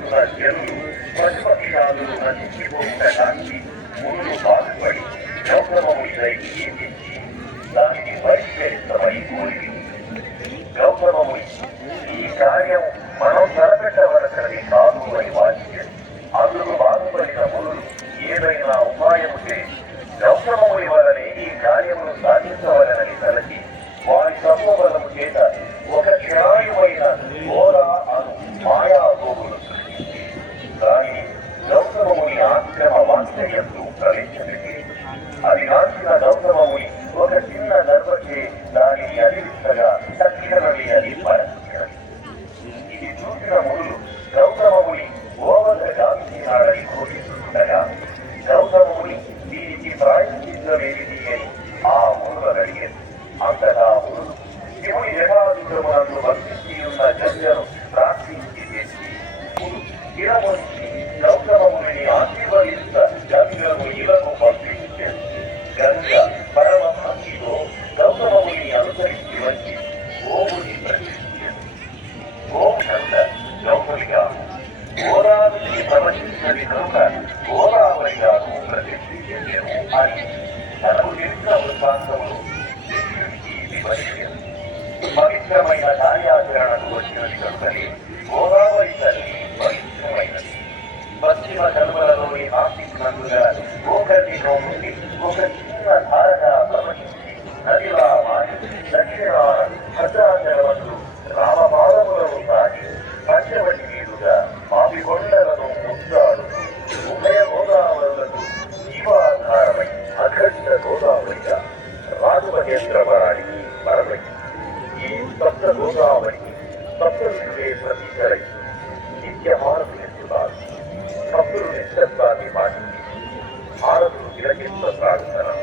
చేస్తున్న జనులు ప్రతిపక్షాలు నశించిపోతుండటానికి ముందు బాధపడి గౌతమముని దయచేసి దానిని పరిష్కరిస్తామని కోరి గౌతమముని ఈ కార్యం మనం తలపెట్టవలసినది కాదు అని వాక్యం. అందుకు బాధపడిన మునులు ఏదైనా ఉపాయం ఉంటే గౌతమముని వలనే ఈ కార్యమును సాధించవలనని తలచి వారి తపోబలము చేత ఒక క్షణాయువైన ఘోర అను మాయా గోగులు సృష్టించి దానిని గౌతమముని ఆశ్రమ వాత్సల్యంతో ప్రవేశపెట్టి అది కాల్చిన గౌతమముని ఒక చిన్న దర్భచే దానిని అదిలిస్తగా తక్షణమే అది పరచినది. ఇది చూసిన మునులు గౌతమముని గోవద గావించినాడని ఘోషిస్తుండగా గౌతమముని దీనికి ప్రాయశ్చిత్తమేమిటి అని ఆ మునులను అడిగారు. అంతటా మునులు శివుని జటాజుటమునందు భక్తించి ఉన్న గంగను ప్రార్థించి తెచ్చి స్థిరమొచ్చి గౌతమముని ఆశీర్వదించ గంగను ఇలకు పంపించారు. గంగ పరమ భక్తితో గౌతమముని అనుసరించి వచ్చి గోవుని ప్రశ్నించారు. గోవునంద గౌతమిగా గోదావరికి ప్రవచించినది కనుక గోదావరిగాను ప్రతిష్ఠించాము అని తనకు తెలిసిన వృత్తాంతములు శిష్యునికి వివరించారు. పవిత్రమైన కార్యాచరణకు వచ్చినది కనుకనే గోదావరి తల్లి పవిత్రమైనది. పశ్చిమ కనుమలలోని ఆశిస్తున్నందుగా గోకర్ణిలో నుండి ఒక చిన్న ధారగా ప్రవహించి నదిలా మారి దక్షిణాన భద్రాచలమందు రామపాదములను సాగి పంచవటి మీదుగా మాపికొండలను ముద్దాడు ఉభయ గోదావరులకు జీవాధారమై అఖండ గోదావరిగా రాజమహేంద్రవరానికి మరమైంది. ఈ సప్త గోదావరికి సప్తృషులే ప్రతీకరై నిత్య హారతులు ఎత్తుతారు. సప్తులు నిశ్శబ్దాన్ని పాటించి హారతులు తిలకింప సాగుతున్నారు.